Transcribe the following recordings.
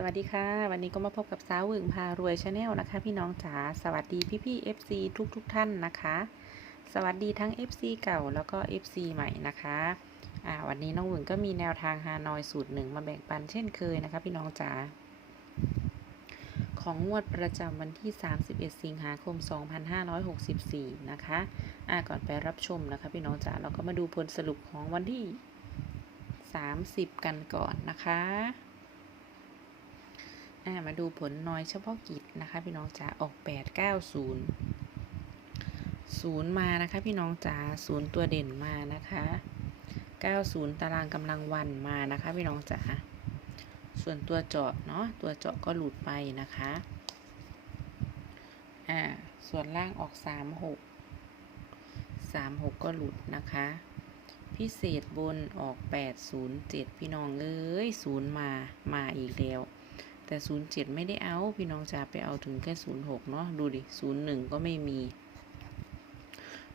สวัสดีค่ะ วันนี้ก็มาพบกับสาวหวึงพารวยชาแนลนะคะ พี่น้องจ๋าสวัสดีพี่พี่ FC ทุกทุกท่านนะคะ สวัสดีทั้ง FC เก่าแล้วก็ FC ใหม่นะคะอ่าวันนี้น้องหวึงก็มีแนวทางฮานอยสูตรหนึ่งมาแบ่งปันเช่นเคยนะคะ พี่น้องจ๋าของงวดประจำวันที่ 31 สิงหาคม 2564 นะคะอ่าก่อนไปรับชมนะคะ พี่น้องจ๋าเราก็มาดูผลสรุปของวันที่ 30 กันก่อนนะคะ อ่ามาดูผลน้อยเฉพาะกิจนะคะพี่น้องจ๋าออก 8 9 0 0 มานะคะพี่น้องจ๋า0 ตัวเด่นมานะคะ 90 ตารางกำลังวันมานะคะพี่น้องจ๋าส่วนตัวเจาะเนาะตัวเจาะก็หลุดไปนะคะอ่าส่วนล่างออก 36 36 ก็หลุดนะคะพิเศษบนออก 807 พี่น้องเอ้ย0มา มาอีกแล้ว แต่ 07 ไม่ได้เอา พี่น้องจะไปเอาถึงแค่ 06 เนาะดูดิ 01 ก็ไม่มี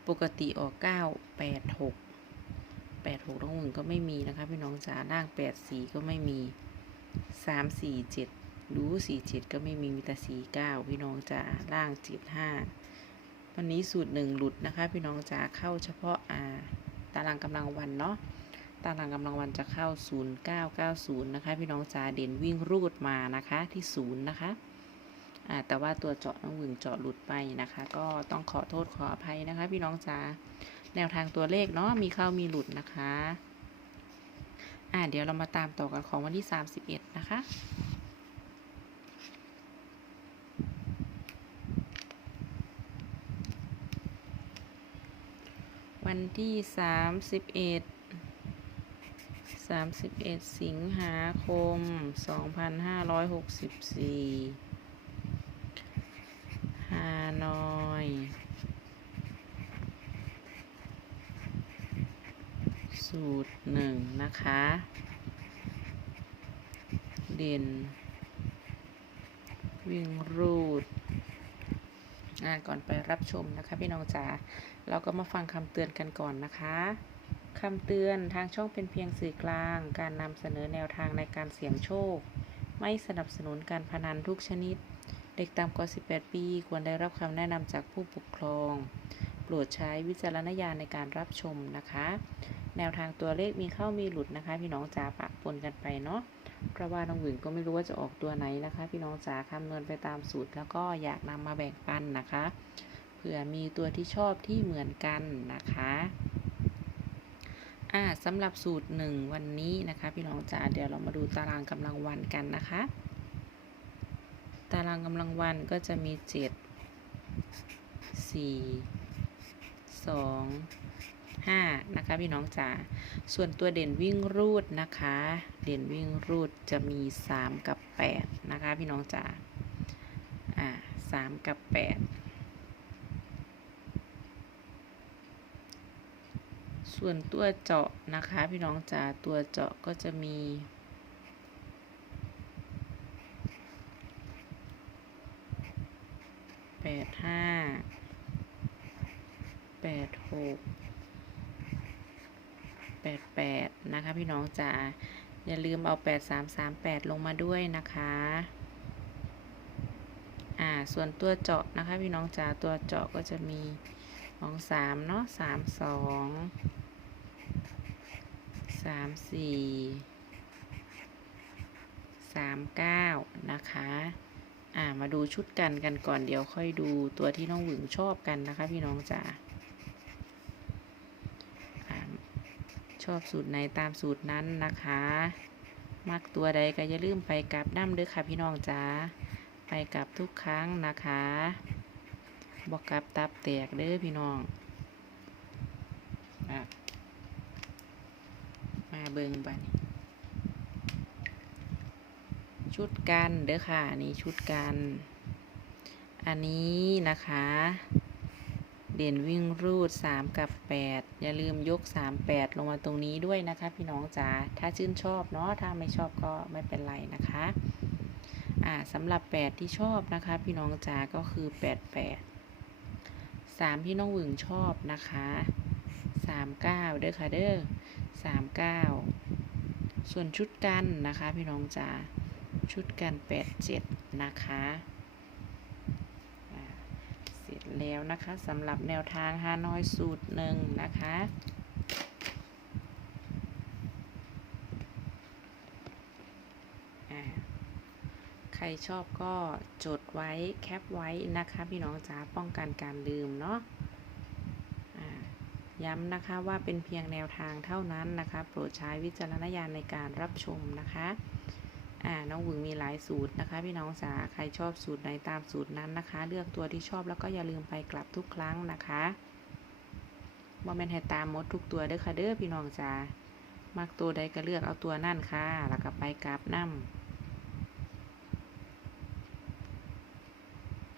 ปกติออก 9 86 86ต้องหนึ่งก็ไม่มีนะคะ พี่น้องจ๋าล่าง84 ก็ไม่มี 3 4 7ดู47 ก็ไม่มีมีแต่49 พี่น้องจ๋าล่าง 75 วันนี้สูตรหนึ่งหลุดนะคะ พี่น้องจ๋าเข้าเฉพาะอาตารางกำลังวันเนาะ ตารางกำลังวันจะเข้า 0990 นะคะ พี่น้องจ๋าเด่นวิ่งรูดมานะคะที่0นะคะแต่ว่าตัวเจาะน้องหวึงเจาะหลุดไปนะคะ ก็ต้องขอโทษขออภัยนะคะ พี่น้องจ๋าแนวทางตัวเลขเนาะมีเข้ามีหลุดนะคะอ่าเดี๋ยวเรามาตามต่อกันของวันที่ 31 นะคะวันที่ 31 31 สิงหาคม 2564 ฮานอย สูตรหนึ่งนะคะ เด่น วิ่งรูดก่อนไปรับชมนะคะพี่น้องจ๋า เราก็มาฟังคำเตือนกันก่อนนะคะ คำเตือนทางช่องเป็นเพียงสื่อกลาง การนำเสนอแนวทางในการเสี่ยงโชค ไม่สนับสนุนการพนันทุกชนิด เด็กต่ำกว่า 18 ปี ควรได้รับคำแนะนำจากผู้ปกครอง โปรดใช้วิจารณญาณในการรับชมนะคะ แนวทางตัวเลขมีเข้ามีหลุดนะคะ พี่น้องจ๋าปะปนกันไปเนาะเพราะว่าน้องหวิงก็ไม่รู้ว่าจะออกตัวไหนนะคะ พี่น้องจ๋าคำนวณไปตามสูตร แล้วก็อยากนำมาแบ่งปันนะคะ เผื่อมีตัวที่ชอบที่เหมือนกันนะคะ อ่าสำหรับสูตร 1 วันนี้นะคะ พี่น้องจ๋าเดี๋ยวเรามาดูตารางกำลังวันกันนะคะ ตารางกำลังวันก็จะมี 7 4 2 5นะคะพี่น้องจ๋า ส่วนตัวเด่นวิ่งรูดนะคะ เด่นวิ่งรูดจะมี 3 กับ 8 นะคะพี่น้องจ๋า อ่า3กับ 8 ส่วนตัวเจาะนะคะ พี่น้องจ๋าตัวเจาะก็จะมี แปดห้า แปดหก แปดแปดนะคะ พี่น้องจ๋าอย่าลืมเอาแปดสามสามแปดลงมาด้วยนะคะ อ่า ส่วนตัวเจาะนะคะ พี่น้องจ๋าตัวเจาะก็จะมีสองสามเนาะสาม สามสี่สามเก้านะคะ อ่ามาดูชุดกันกันก่อนเดี๋ยวค่อยดูตัวที่น้องหวึงชอบกันนะคะ พี่น้องจ๋าชอบสูตรไหนตามสูตรนั้นนะคะ มักตัวใดก็อย่าลืมไปกลับน้ำเด้อค่ะพี่น้องจ๋า ไปกลับทุกครั้งนะคะ บอกกลับตับแตกเด้อพี่น้องอะ เบิงบัดนี้ชุดกันเด้อค่ะอันนี้ชุดกัน อันนี้นะคะ เด่นวิ่งรูด 3 กับ 8 อย่าลืมยก 3 8 ลงมาตรงนี้ด้วยนะคะ พี่น้องจ๋าถ้าชื่นชอบเนาะถ้าไม่ชอบก็ไม่เป็นไรนะคะอ่าสำหรับ 8 ที่ชอบนะคะ พี่น้องจ๋าก็คือ 8 8 3 ที่น้องหวึงชอบนะคะ 39เด้อค่ะเด้อ39ส่วนชุดกันนะคะพี่น้องจ๋าชุดกันแปดเจ็ดนะคะเสร็จแล้วนะคะสำหรับแนวทางฮานอยสูตรหนึ่งนะคะใครชอบก็จดไว้แคปไว้นะคะ พี่น้องจ๋าป้องกันการลืมเนาะ ย้ำนะคะว่าเป็นเพียงแนวทางเท่านั้นนะคะ โปรดใช้วิจารณญาณในการรับชมนะคะอ่าน้องหวึงมีหลายสูตรนะคะ พี่น้องจ๋าใครชอบสูตรไหนตามสูตรนั้นนะคะ เลือกตัวที่ชอบแล้วก็อย่าลืมไปกลับทุกครั้งนะคะบ่แม่นให้ตามมดทุกตัวเด้อค่ะเด้อพี่น้องจ๋ามักตัวใดก็เลือกเอาตัวนั่นค่ะ แล้วก็ไปกลับนํ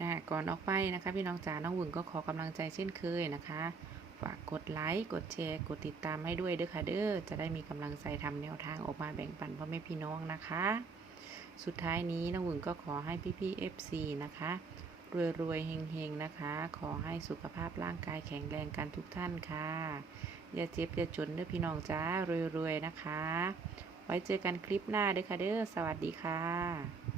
อ่าก่อนออกไปนะคะ พี่น้องจ๋าน้องหวึงก็ขอกำลังใจเช่นเคยนะคะ ฝากกดไลค์กดแชร์กดติดตามให้ด้วยเด้อค่ะเด้อจะได้มีกำลังใจทำแนวทางออกมาแบ่งปันพ่อแม่พี่น้องนะคะ สุดท้ายนี้น้องหวึงก็ขอให้พี่ๆ FC นะคะรวยๆเฮงๆนะคะ ขอให้สุขภาพร่างกายแข็งแรงกันทุกท่านค่ะ อย่าเจ็บอย่าจนเด้อพี่น้องจ้ารวยๆนะคะ ไว้เจอกันคลิปหน้าเด้อค่ะเด้อสวัสดีค่ะ